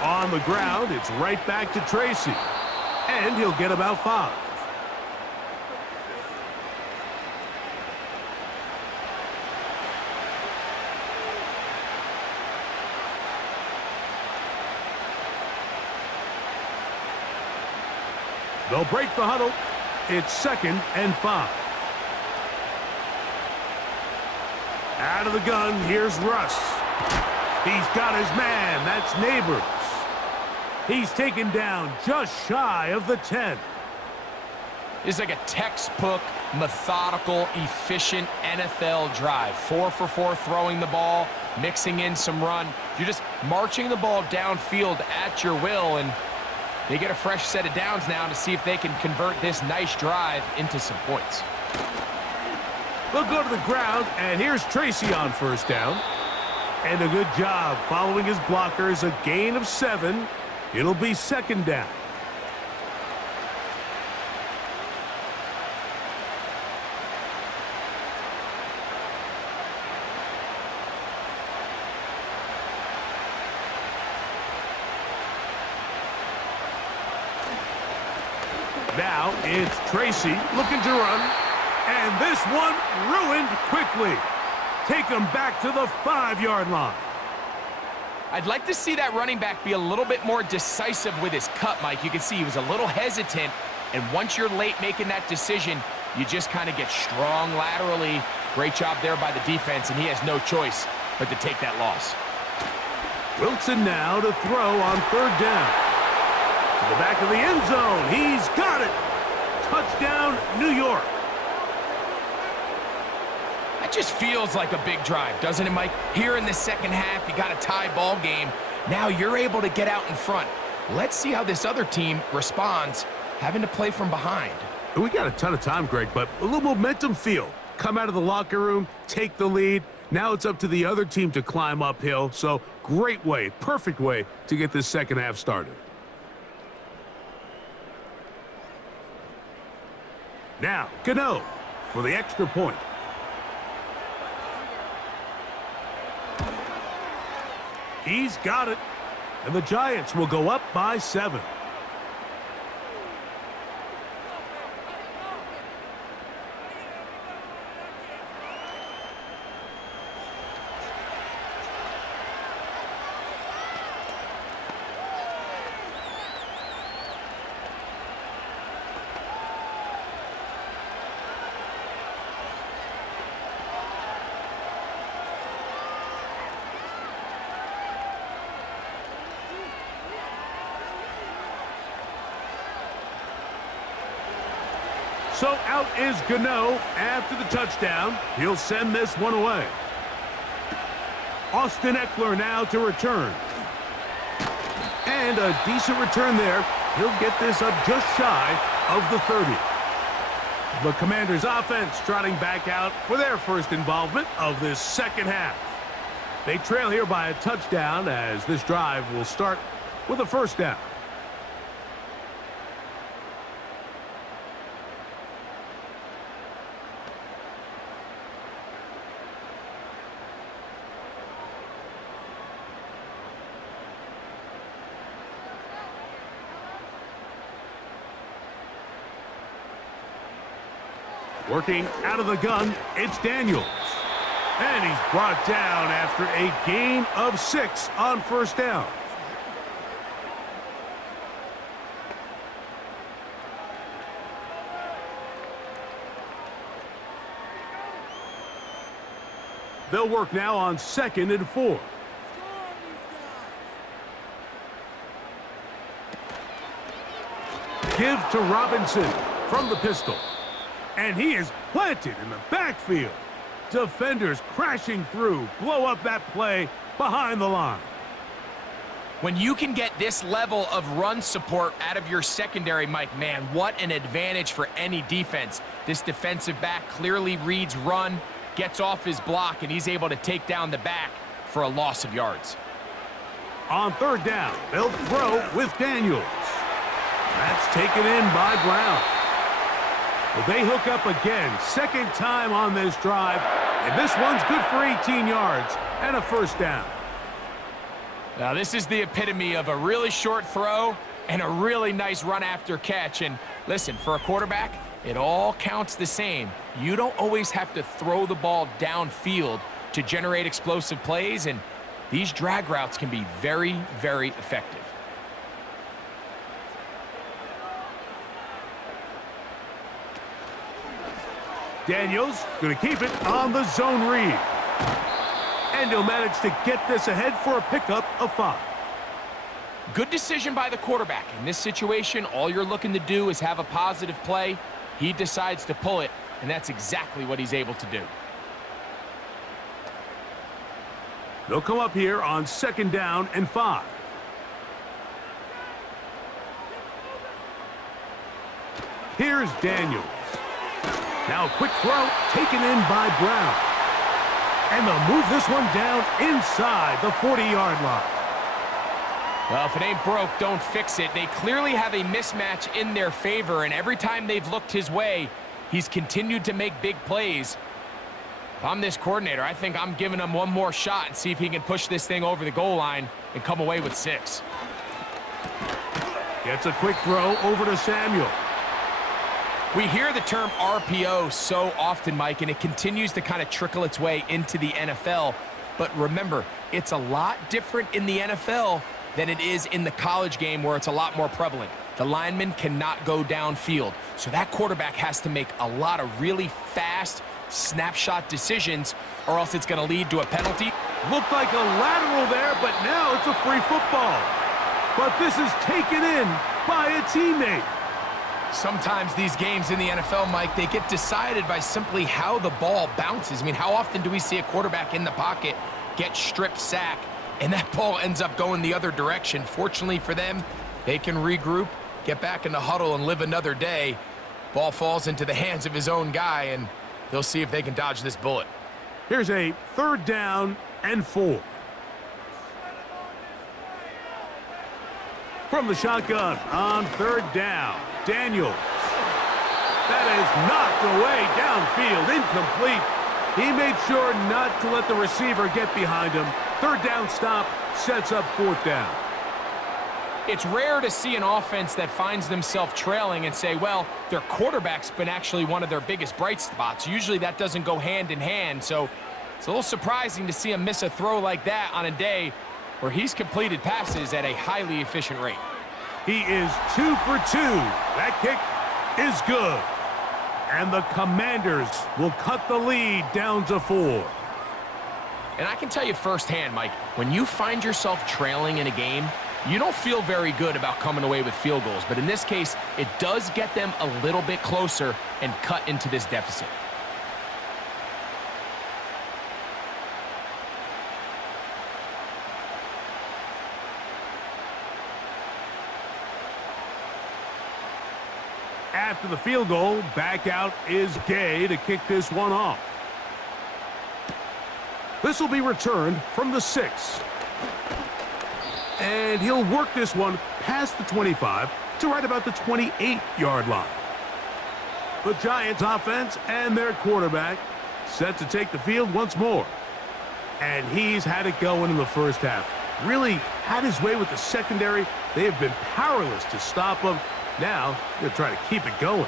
On the ground, it's right back to Tracy. And he'll get about 5. They'll break the huddle. It's 2nd and 5. Out of the gun, here's Russ. He's got his man. That's Neighbors. He's taken down just shy of the 10. It's like a textbook, methodical, efficient NFL drive. 4 for 4 throwing the ball, mixing in some run. You're just marching the ball downfield at your will, and they get a fresh set of downs now to see if they can convert this nice drive into some points. They'll go to the ground, and here's Tracy on 1st down. And a good job following his blockers, a gain of 7. It'll be 2nd down. Now it's Tracy looking to run. And this one ruined quickly. Take him back to the 5-yard line. I'd like to see that running back be a little bit more decisive with his cut, Mike. You can see he was a little hesitant, and once you're late making that decision, you just kind of get strong laterally. Great job there by the defense, and he has no choice but to take that loss. Wilson now to throw on 3rd down. To the back of the end zone. He's got it. Touchdown, New York. That just feels like a big drive, doesn't it, Mike? Here in the second half, you got a tie ball game. Now you're able to get out in front. Let's see how this other team responds, having to play from behind. We got a ton of time, Greg, but a little momentum feel. Come out of the locker room, take the lead. Now it's up to the other team to climb uphill. So great way, perfect way to get this second half started. Now, Gano for the extra point. He's got it. And the Giants will go up by 7. So out is Gano after the touchdown. He'll send this one away. Austin Eckler now to return. And a decent return there. He'll get this up just shy of the 30. The Commanders' offense trotting back out for their first involvement of this second half. They trail here by a touchdown as this drive will start with a first down. Working out of the gun, it's Daniels. And he's brought down after a gain of 6 on first down. They'll work now on 2nd and 4. Give to Robinson from the pistol. And he is planted in the backfield. Defenders crashing through, blow up that play behind the line. When you can get this level of run support out of your secondary, Mike, man, what an advantage for any defense. This defensive back clearly reads run, gets off his block, and he's able to take down the back for a loss of yards. On 3rd down, they'll throw with Daniels. That's taken in by Brown. Well, they hook up again, second time on this drive, and this one's good for 18 yards and a first down. Now, this is the epitome of a really short throw and a really nice run after catch. And listen, for a quarterback, it all counts the same. You don't always have to throw the ball downfield to generate explosive plays, and these drag routes can be very, very effective. Daniels going to keep it on the zone read. And he'll manage to get this ahead for a pickup of 5. Good decision by the quarterback. In this situation, all you're looking to do is have a positive play. He decides to pull it, and that's exactly what he's able to do. They'll come up here on 2nd down and 5. Here's Daniels. Now a quick throw taken in by Brown. And they'll move this one down inside the 40-yard line. Well, if it ain't broke, don't fix it. They clearly have a mismatch in their favor, and every time they've looked his way, he's continued to make big plays. If I'm this coordinator, I think I'm giving him one more shot and see if he can push this thing over the goal line and come away with 6. Gets a quick throw over to Samuel. We hear the term RPO so often, Mike, and it continues to kind of trickle its way into the NFL. But remember, it's a lot different in the NFL than it is in the college game where it's a lot more prevalent. The lineman cannot go downfield, so that quarterback has to make a lot of really fast snapshot decisions or else it's going to lead to a penalty. Looked like a lateral there, but now it's a free football. But this is taken in by a teammate. Sometimes these games in the NFL, Mike, they get decided by simply how the ball bounces. I mean, how often do we see a quarterback in the pocket get strip sack, and that ball ends up going the other direction? Fortunately for them, they can regroup, get back in the huddle, and live another day. Ball falls into the hands of his own guy, and they'll see if they can dodge this bullet. Here's a 3rd down and 4. From the shotgun on 3rd down, Daniels. That is knocked away downfield, incomplete. He made sure not to let the receiver get behind him. 3rd down stop sets up 4th down. It's rare to see an offense that finds themselves trailing and say, well, their quarterback's been actually one of their biggest bright spots. Usually that doesn't go hand in hand, so it's a little surprising to see him miss a throw like that on a day where he's completed passes at a highly efficient rate. He is 2 for 2. That kick is good. And the Commanders will cut the lead down to 4. And I can tell you firsthand, Mike, when you find yourself trailing in a game, you don't feel very good about coming away with field goals. But in this case, it does get them a little bit closer and cut into this deficit. After the field goal, back out is Gay to kick this one off. This will be returned from the 6. And he'll work this one past the 25 to right about the 28-yard line. The Giants offense and their quarterback set to take the field once more. And he's had it going in the first half. Really had his way with the secondary. They have been powerless to stop him. Now, they'll try to keep it going.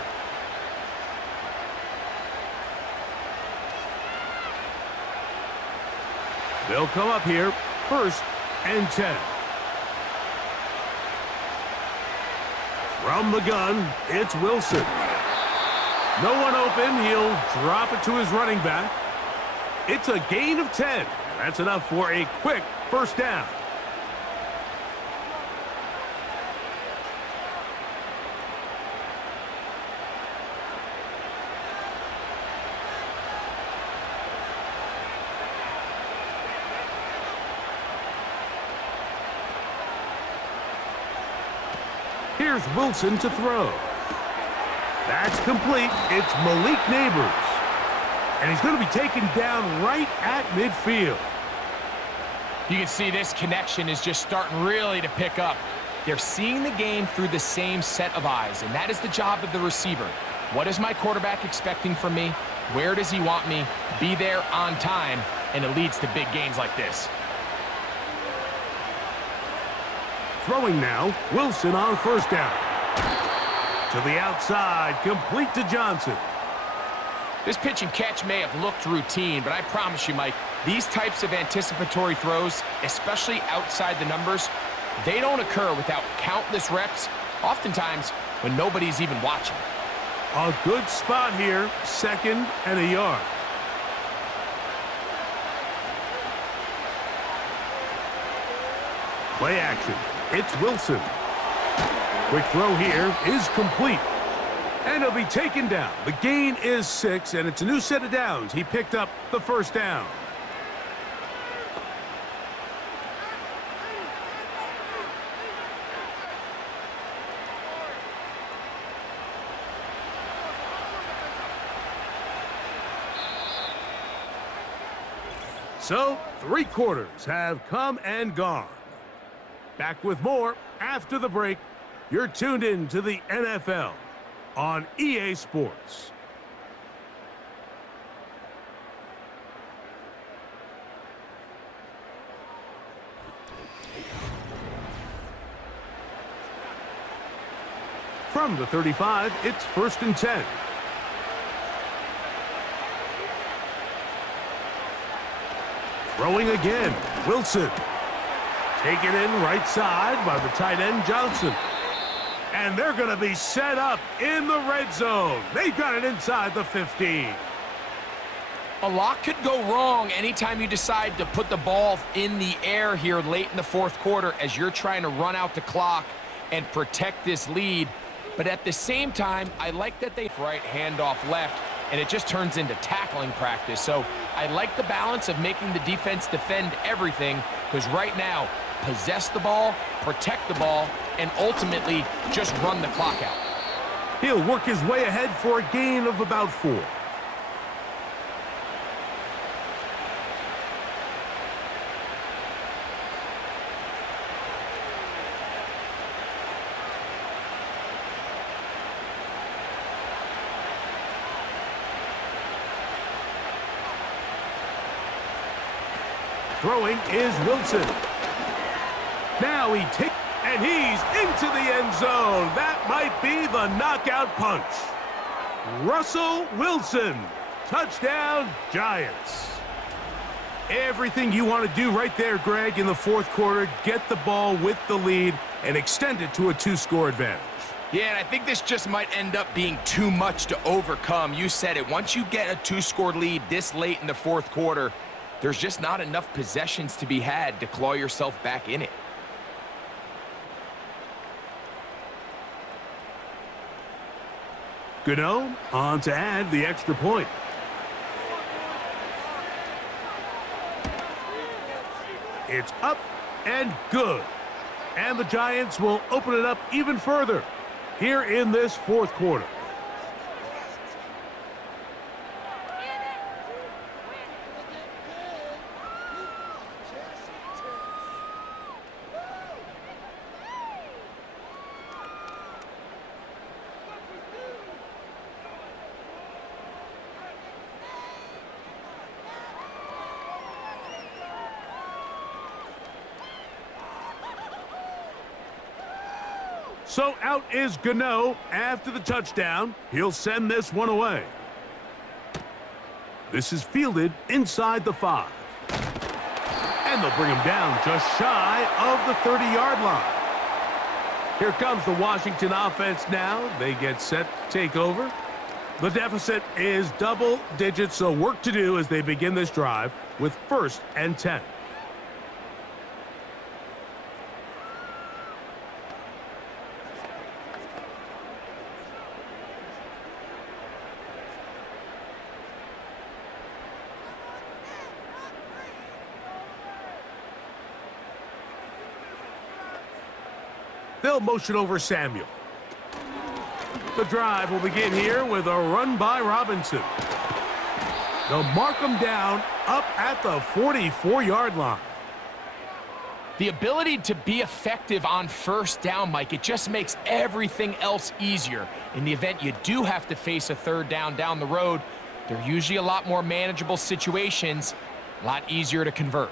They'll come up here, 1st and 10. From the gun, it's Wilson. No one open. He'll drop it to his running back. It's a gain of 10. That's enough for a quick 1st down. Here's Wilson to throw. That's complete. It's Malik Neighbors. And he's going to be taken down right at midfield. You can see this connection is just starting really to pick up. They're seeing the game through the same set of eyes, and that is the job of the receiver. What is my quarterback expecting from me? Where does he want me? Be there on time, and it leads to big gains like this. Throwing now, Wilson on 1st down. To the outside, complete to Johnson. This pitch and catch may have looked routine, but I promise you, Mike, these types of anticipatory throws, especially outside the numbers, they don't occur without countless reps, oftentimes when nobody's even watching. A good spot here, 2nd and a yard. Play action. It's Wilson. Quick throw here is complete. And he'll be taken down. The gain is 6, and it's a new set of downs. He picked up the 1st down. So, 3 quarters have come and gone. Back with more after the break. You're tuned in to the NFL on EA Sports. From the 35, it's 1st and 10. Throwing again, Wilson. Taken in right side by the tight end, Johnson. And they're going to be set up in the red zone. They've got it inside the 15. A lot could go wrong anytime you decide to put the ball in the air here late in the 4th quarter as you're trying to run out the clock and protect this lead. But at the same time, I like that they right handoff left, and it just turns into tackling practice. So I like the balance of making the defense defend everything, because right now, possess the ball, protect the ball, and ultimately just run the clock out. He'll work his way ahead for a gain of about 4. Throwing is Wilson. Now he takes, and he's into the end zone. That might be the knockout punch. Russell Wilson, touchdown Giants. Everything you want to do right there, Greg, in the fourth quarter, get the ball with the lead and extend it to a 2-score advantage. Yeah, and I think this just might end up being too much to overcome. You said it. Once you get a 2-score lead this late in the fourth quarter, there's just not enough possessions to be had to claw yourself back in it. Gano on to add the extra point. It's up and good. And the Giants will open it up even further here in this fourth quarter. So out is Gano after the touchdown. He'll send this one away. This is fielded inside the 5. And they'll bring him down just shy of the 30-yard line. Here comes the Washington offense now. They get set to take over. The deficit is double digits, so work to do as they begin this drive with 1st and 10. They'll motion over Samuel. The drive will begin here with a run by Robinson. They'll mark him down up at the 44-yard line. The ability to be effective on 1st down, Mike, it just makes everything else easier. In the event you do have to face a 3rd down the road, they're usually a lot more manageable situations, a lot easier to convert.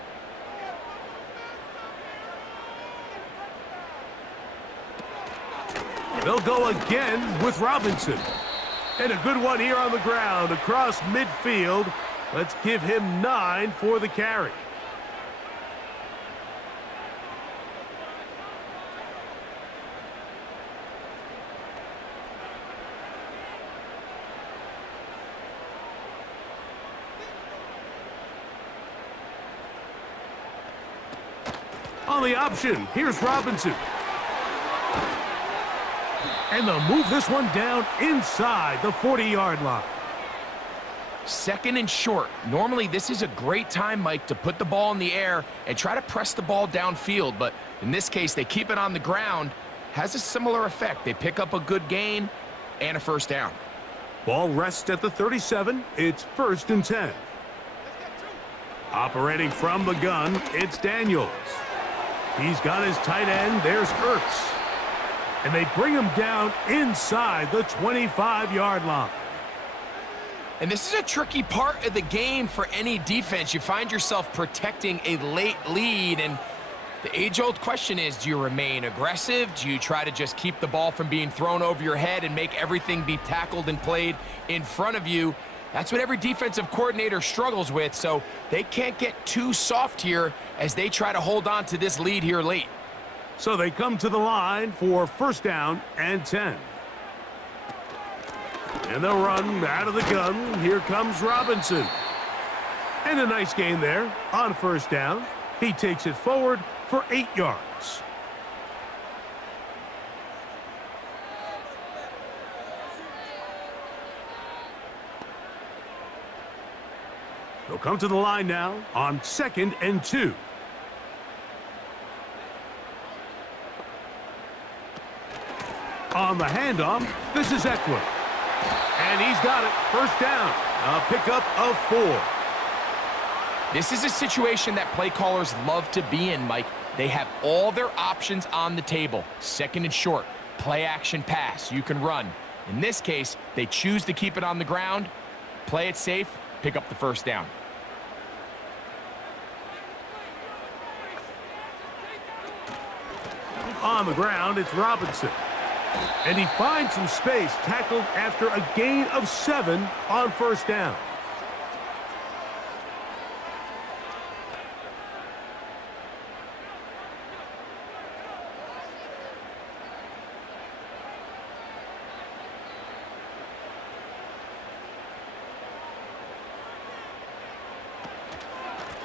They'll go again with Robinson. And a good one here on the ground across midfield. Let's give him 9 for the carry. On the option, here's Robinson. And they'll move this one down inside the 40-yard line. 2nd and short. Normally, this is a great time, Mike, to put the ball in the air and try to press the ball downfield. But in this case, they keep it on the ground. Has a similar effect. They pick up a good gain and a 1st down. Ball rests at the 37. It's 1st and 10. Operating from the gun, it's Daniels. He's got his tight end. There's Ertz. And they bring him down inside the 25-yard line. And this is a tricky part of the game for any defense. You find yourself protecting a late lead, and the age-old question is, do you remain aggressive? Do you try to just keep the ball from being thrown over your head and make everything be tackled and played in front of you? That's what every defensive coordinator struggles with, so they can't get too soft here as they try to hold on to this lead here late. So they come to the line for 1st down and 10. And they'll run out of the gun. Here comes Robinson. And a nice gain there on 1st down. He takes it forward for 8 yards. They'll come to the line now on 2nd and 2. On the handoff, this is Eckler. And he's got it. First down. A pickup of 4. This is a situation that play callers love to be in, Mike. They have all their options on the table. 2nd and short, play action pass. You can run. In this case, they choose to keep it on the ground, play it safe, pick up the first down. On the ground, it's Robinson. And he finds some space, tackled after a gain of 7 on first down.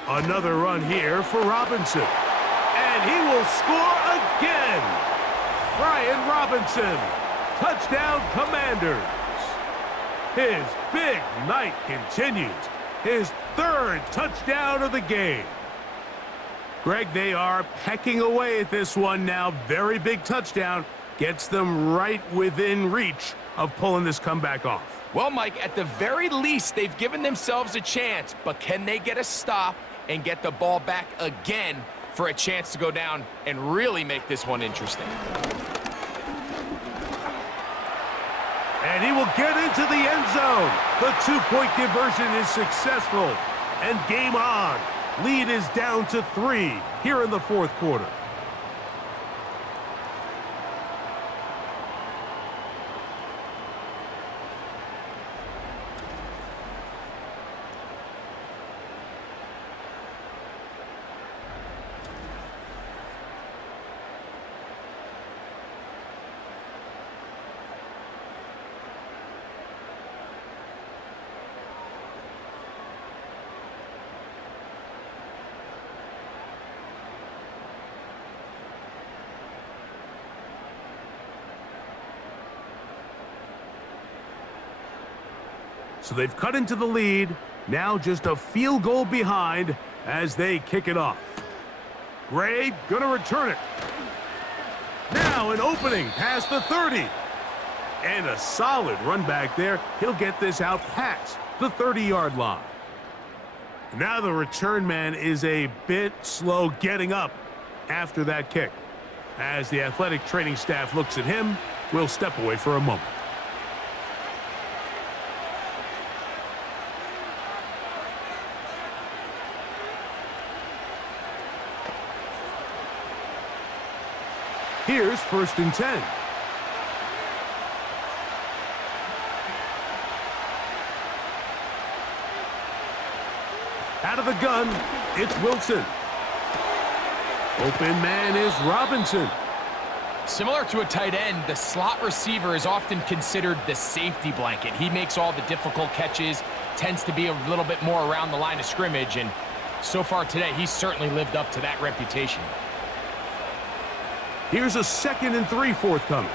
Another run here for Robinson. And he will score again. Brian Robinson, touchdown Commanders. His big night continues. His 3rd touchdown of the game. Greg, they are pecking away at this one now. Very big touchdown. Gets them right within reach of pulling this comeback off. Well, Mike, at the very least, they've given themselves a chance, but can they get a stop and get the ball back again for a chance to go down and really make this one interesting? And he will get into the end zone. The 2-point conversion is successful. And game on. Lead is down to 3 here in the 4th quarter. So they've cut into the lead. Now just a field goal behind as they kick it off. Gray gonna return it. Now an opening past the 30. And a solid run back there. He'll get this out past the 30-yard line. Now the return man is a bit slow getting up after that kick. As the athletic training staff looks at him, we'll step away for a moment. Here's 1st and 10. Out of the gun, it's Wilson. Open man is Robinson. Similar to a tight end, the slot receiver is often considered the safety blanket. He makes all the difficult catches, tends to be a little bit more around the line of scrimmage, and so far today, he's certainly lived up to that reputation. Here's a 2nd and 3 forthcoming.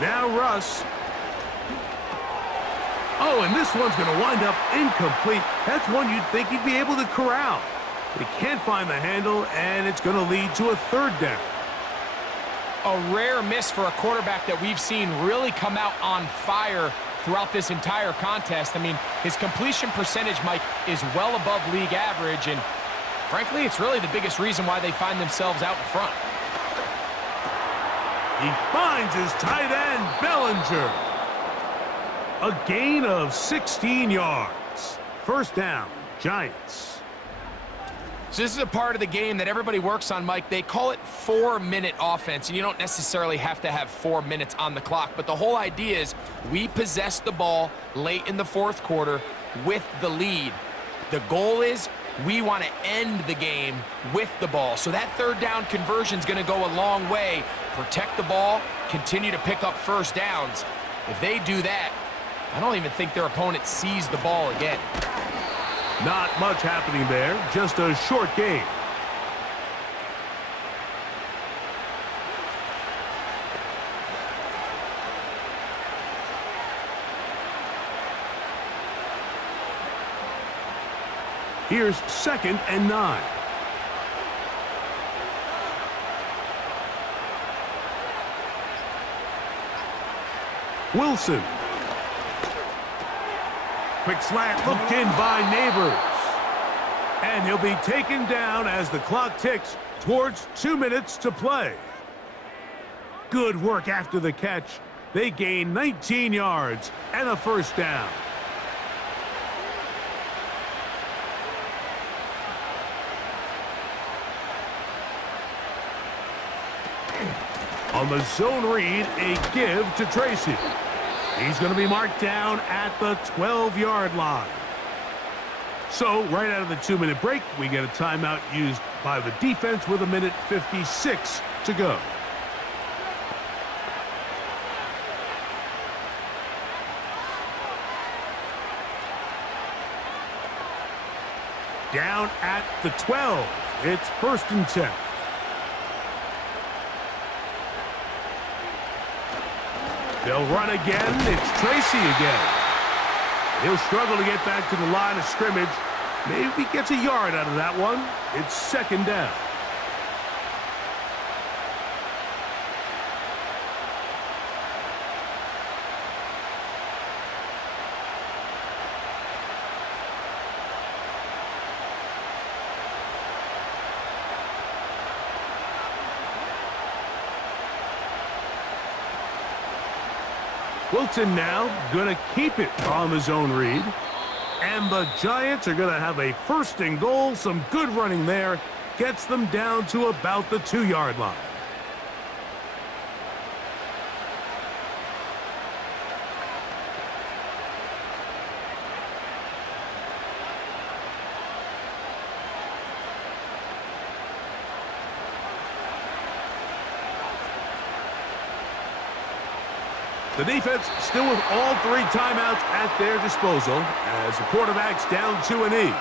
Now Russ. Oh, and this one's going to wind up incomplete. That's one you'd think he'd be able to corral. But he can't find the handle, and it's going to lead to a 3rd down. A rare miss for a quarterback that we've seen really come out on fire throughout this entire contest. I mean, his completion percentage, Mike, is well above league average, and frankly, it's really the biggest reason why they find themselves out in front. He finds his tight end, Bellinger. A gain of 16 yards. First down, Giants. So this is a part of the game that everybody works on, Mike. They call it 4-minute offense, and you don't necessarily have to have 4 minutes on the clock, but the whole idea is we possess the ball late in the 4th quarter with the lead. The goal is we want to end the game with the ball. So that 3rd down conversion is going to go a long way. Protect the ball, continue to pick up first downs. If they do that, I don't even think their opponent sees the ball again. Not much happening there, just a short game. Here's 2nd and 9. Wilson. Quick slant looked in by Neighbors. And he'll be taken down as the clock ticks towards 2 minutes to play. Good work after the catch. They gain 19 yards and a first down. On the zone read, a give to Tracy. He's going to be marked down at the 12-yard line. So, right out of the 2-minute break, we get a timeout used by the defense with 1:56 to go. Down at the 12. It's 1st and 10. They'll run again. It's Tracy again. He'll struggle to get back to the line of scrimmage. Maybe gets a yard out of that one. It's 2nd down. Wilson now going to keep it on the zone read. And the Giants are going to have a 1st and goal. Some good running there. Gets them down to about the 2-yard line. The defense still with all 3 timeouts at their disposal as the quarterback's down to a knee.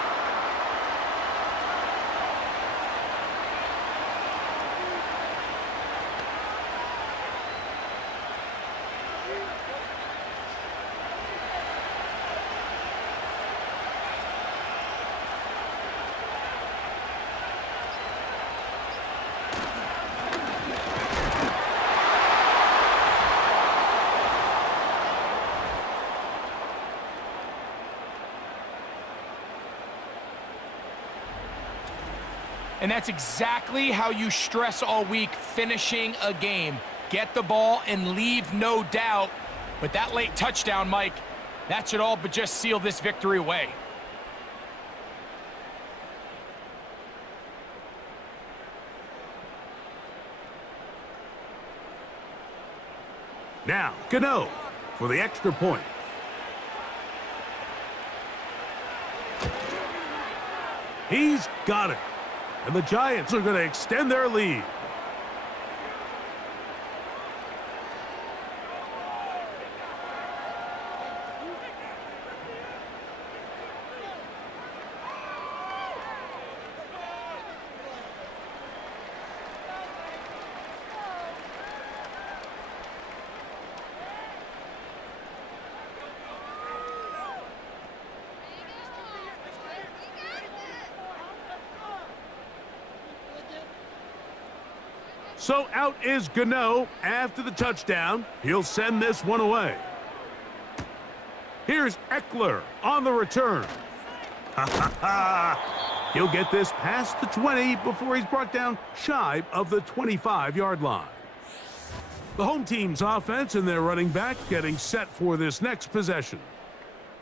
And that's exactly how you stress all week, finishing a game. Get the ball and leave no doubt. But that late touchdown, Mike, that should all but just seal this victory away. Now, Gano for the extra point. He's got it. And the Giants are going to extend their lead. So out is Gano after the touchdown. He'll send this one away. Here's Eckler on the return. He'll get this past the 20 before he's brought down shy of the 25-yard line. The home team's offense and their running back getting set for this next possession.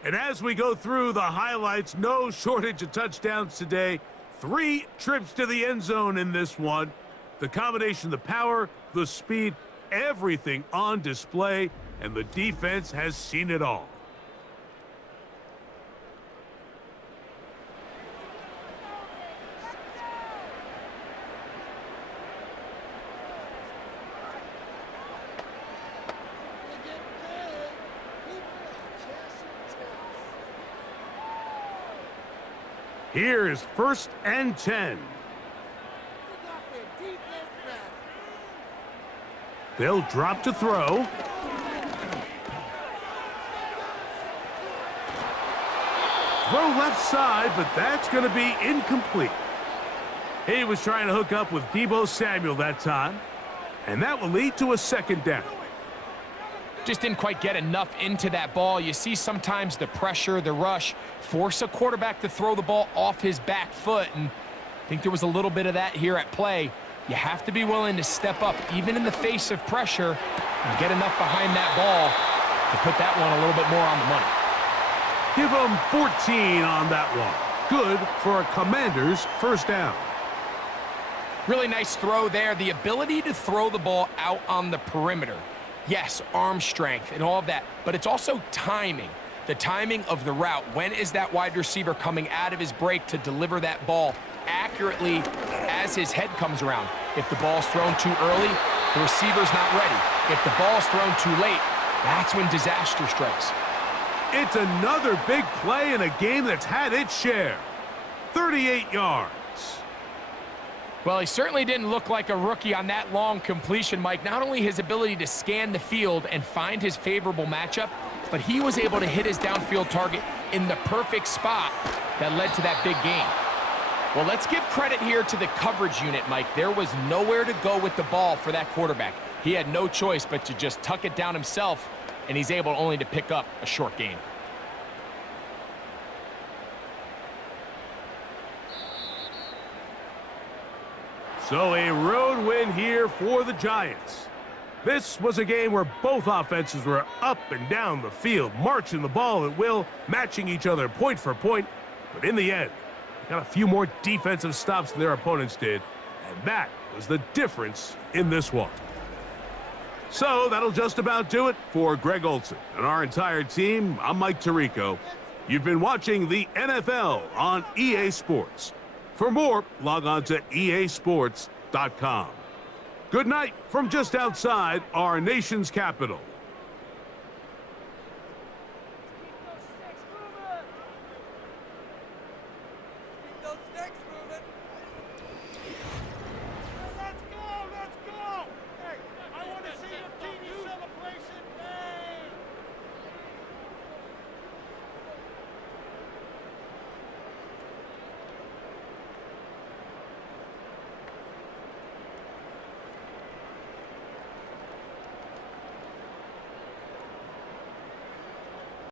And as we go through the highlights, no shortage of touchdowns today. 3 trips to the end zone in this one. The combination, the power, the speed, everything on display, and the defense has seen it all. Here's 1st and 10. They'll drop to throw. throw left side, but that's going to be incomplete. He was trying to hook up with Deebo Samuel that time, and that will lead to a second down. Just didn't quite get enough into that ball. You see sometimes the pressure, the rush, force a quarterback to throw the ball off his back foot, and I think there was a little bit of that here at play. You have to be willing to step up, even in the face of pressure, and get enough behind that ball to put that one a little bit more on the money. Give him 14 on that one. Good for a Commanders first down. Really nice throw there. The ability to throw the ball out on the perimeter. Yes, arm strength and all of that, but it's also timing. The timing of the route. When is that wide receiver coming out of his break to deliver that ball accurately as his head comes around? If the ball's thrown too early, the receiver's not ready. If the ball's thrown too late, that's when disaster strikes. It's another big play in a game that's had its share. 38 yards. Well, he certainly didn't look like a rookie on that long completion, Mike. Not only his ability to scan the field and find his favorable matchup, but he was able to hit his downfield target in the perfect spot that led to that big gain. Well, let's give credit here to the coverage unit, Mike. There was nowhere to go with the ball for that quarterback. He had no choice but to just tuck it down himself, and he's able only to pick up a short gain. So a road win here for the Giants. This was a game where both offenses were up and down the field, marching the ball at will, matching each other point for point. But in the end, they got a few more defensive stops than their opponents did, and that was the difference in this one. So that'll just about do it for Greg Olson and our entire team. I'm Mike Tirico. You've been watching the NFL on EA Sports. For more, log on to easports.com. Good night from just outside our nation's capital.